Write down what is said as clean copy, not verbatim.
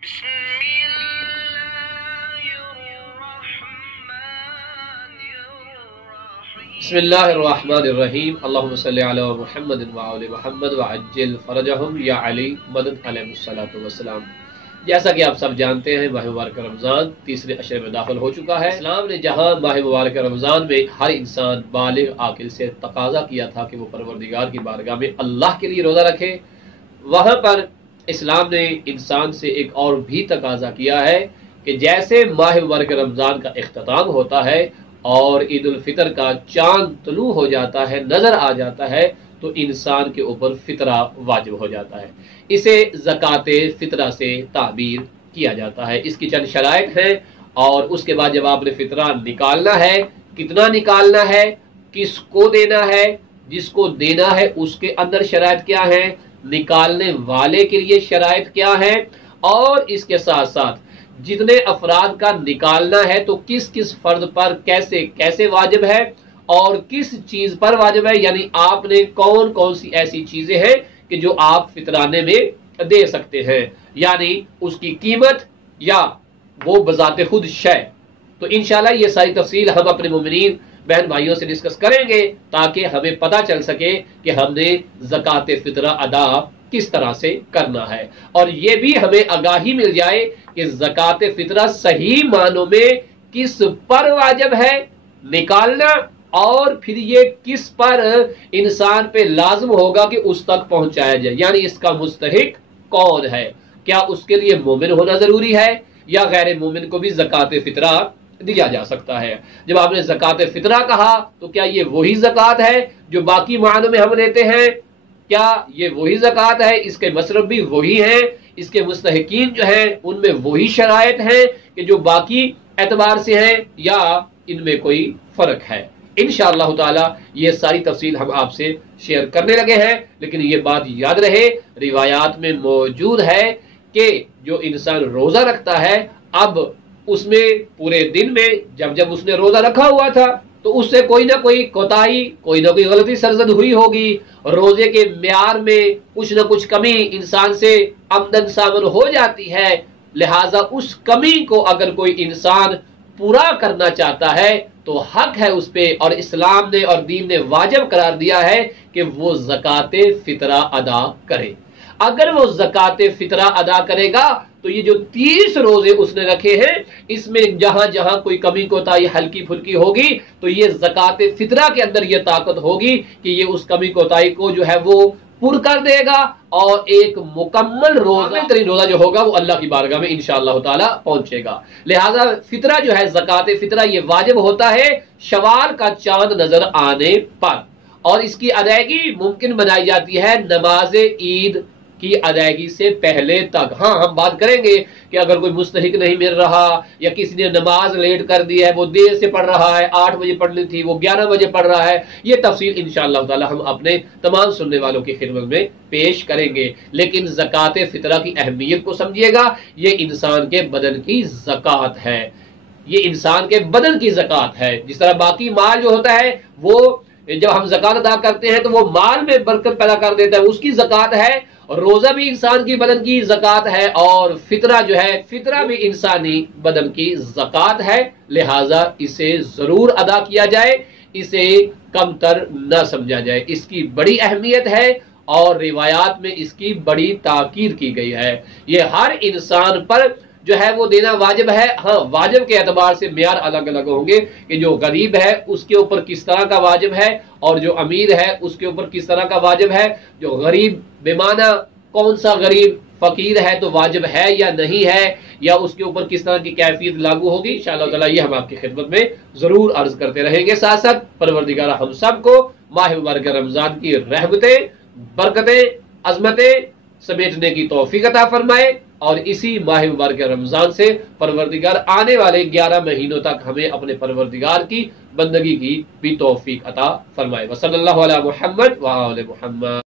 بسم اللہ الرحمن الرحیم اللہم صلی علی محمد وعلی محمد وعجل فرجہم یا علی مدد علیہ السلام۔ جیسا کہ آپ سب جانتے ہیں ماہ مبارک رمضان تیسرے عشرے میں داخل ہو چکا ہے۔ اسلام نے جہاں ماہ مبارک رمضان میں ہر انسان بالغ عاقل سے تقاضا کیا تھا کہ وہ پروردگار کی بارگاہ میں اللہ کے لیے روزہ رکھے، وہاں پر اسلام نے انسان سے ایک اور بھی تقاضا کیا ہے کہ جیسے ماہ مبارک رمضان کا اختتام ہوتا ہے اور عید الفطر کا چاند طلوع ہو جاتا ہے، نظر آ جاتا ہے، تو انسان کے اوپر فطرہ واجب ہو جاتا ہے۔ اسے زکوٰۃ فطرہ سے تعبیر کیا جاتا ہے۔ اس کی چند شرائط ہیں، اور اس کے بعد جب آپ نے فطرہ نکالنا ہے، کتنا نکالنا ہے، کس کو دینا ہے، جس کو دینا ہے اس کے اندر شرائط کیا ہیں، نکالنے والے کے لیے شرائط کیا ہیں، اور اس کے ساتھ ساتھ جتنے افراد کا نکالنا ہے تو کس کس فرد پر کیسے کیسے واجب ہے اور کس چیز پر واجب ہے، یعنی آپ نے کون کون سی ایسی چیزیں ہیں کہ جو آپ فطرانے میں دے سکتے ہیں، یعنی اس کی قیمت یا وہ بذات خود شے۔ تو انشاءاللہ یہ ساری تفصیل ہم اپنے مومنین بہن بھائیوں سے ڈسکس کریں گے تاکہ ہمیں پتہ چل سکے کہ ہم نے زکوٰۃ فطرہ ادا کس طرح سے کرنا ہے، اور یہ بھی ہمیں آگاہی مل جائے کہ زکوٰۃ فطرہ صحیح معنوں میں کس پر واجب ہے نکالنا، اور پھر یہ کس پر انسان پہ لازم ہوگا کہ اس تک پہنچایا جائے، یعنی اس کا مستحق کون ہے۔ کیا اس کے لیے مومن ہونا ضروری ہے یا غیر مومن کو بھی زکوٰۃ فطرہ دیا جا سکتا ہے؟ جب آپ نے زکوٰۃ فطرہ کہا تو کیا یہ وہی زکوٰۃ ہے جو باقی معنوں میں ہم لیتے ہیں؟ کیا یہ وہی زکوٰۃ ہے؟ اس کے مصرف بھی وہی ہیں، اس کے مستحقین جو ہیں ان میں وہی شرائط ہیں کہ جو باقی اعتبار سے ہیں، یا ان میں کوئی فرق ہے؟ انشاءاللہ تعالی یہ ساری تفصیل ہم آپ سے شیئر کرنے لگے ہیں، لیکن یہ بات یاد رہے روایات میں موجود ہے کہ جو انسان روزہ رکھتا ہے، اب اس میں پورے دن میں جب اس نے روزہ رکھا ہوا تھا تو اس سے کوئی نہ کوئی کوتاہی، کوئی نہ کوئی غلطی سرزد ہوئی ہوگی، روزے کے معیار میں کچھ نہ کچھ کمی انسان سے آمدن سامن ہو جاتی ہے، لہٰذا اس کمی کو اگر کوئی انسان پورا کرنا چاہتا ہے تو حق ہے اس پہ، اور اسلام نے اور دین نے واجب قرار دیا ہے کہ وہ زکوٰۃ فطرہ ادا کرے۔ اگر وہ زکوٰۃ فطرہ ادا کرے گا تو یہ جو 30 روزے اس نے رکھے ہیں، اس میں جہاں جہاں کوئی کمی کوتاہی ہلکی پھلکی ہوگی تو یہ زکوٰۃ فطرہ کے اندر یہ طاقت ہوگی کہ یہ اس کمی کوتاہی کو جو ہے وہ پور کر دے گا، اور ایک مکمل روزہ جو ہوگا وہ اللہ کی بارگاہ میں انشاءاللہ تعالی پہنچے گا۔ لہذا فطرہ جو ہے، زکوٰۃ فطرہ، یہ واجب ہوتا ہے شوال کا چاند نظر آنے پر، اور اس کی ادائیگی ممکن بنائی جاتی ہے نماز عید کی ادائیگی سے پہلے تک۔ ہاں، ہم بات کریں گے کہ اگر کوئی مستحق نہیں مل رہا یا کسی نے نماز لیٹ کر دی ہے، وہ دیر سے پڑھ رہا ہے، 8 بجے پڑھنی تھی وہ 11 بجے پڑھ رہا ہے، یہ تفصیل انشاءاللہ تعالی ہم اپنے تمام سننے والوں کی خدمت میں پیش کریں گے۔ لیکن زکوٰۃ فطرہ کی اہمیت کو سمجھیے گا، یہ انسان کے بدن کی زکوٰۃ ہے، یہ انسان کے بدن کی زکوٰۃ ہے۔ جس طرح باقی مال جو ہوتا ہے وہ جب ہم زکوٰۃ ادا کرتے ہیں تو وہ مال میں برکت پیدا کر دیتا ہے، اس کی زکوٰۃ ہے، روزہ بھی انسان کی بدن کی زکوٰۃ ہے، اور فطرہ جو ہے، فطرہ بھی انسانی بدن کی زکوٰۃ ہے، لہٰذا اسے ضرور ادا کیا جائے، اسے کم تر نہ سمجھا جائے۔ اس کی بڑی اہمیت ہے اور روایات میں اس کی بڑی تاکید کی گئی ہے۔ یہ ہر انسان پر جو ہے وہ دینا واجب ہے۔ ہاں، واجب کے اعتبار سے معیار الگ الگ ہوں گے کہ جو غریب ہے اس کے اوپر کس طرح کا واجب ہے، اور جو امیر ہے اس کے اوپر کس طرح کا واجب ہے۔ جو غریب بمعنی کون سا غریب، فقیر ہے تو واجب ہے یا نہیں ہے، یا اس کے اوپر کس طرح کی کیفیت لاگو ہوگی، انشاءاللہ تعالی یہ ہم آپ کی خدمت میں ضرور عرض کرتے رہیں گے۔ ساتھ ساتھ پروردگار ہم سب کو ماہ مبارک رمضان کی رحمتیں، برکتیں، عظمتیں سمیٹنے کی توفیق عطا فرمائے، اور اسی ماہ مبارک رمضان سے پروردگار آنے والے 11 مہینوں تک ہمیں اپنے پروردگار کی بندگی کی بھی توفیق عطا فرمائے۔ وصلی اللہ علی محمد وآل محمد۔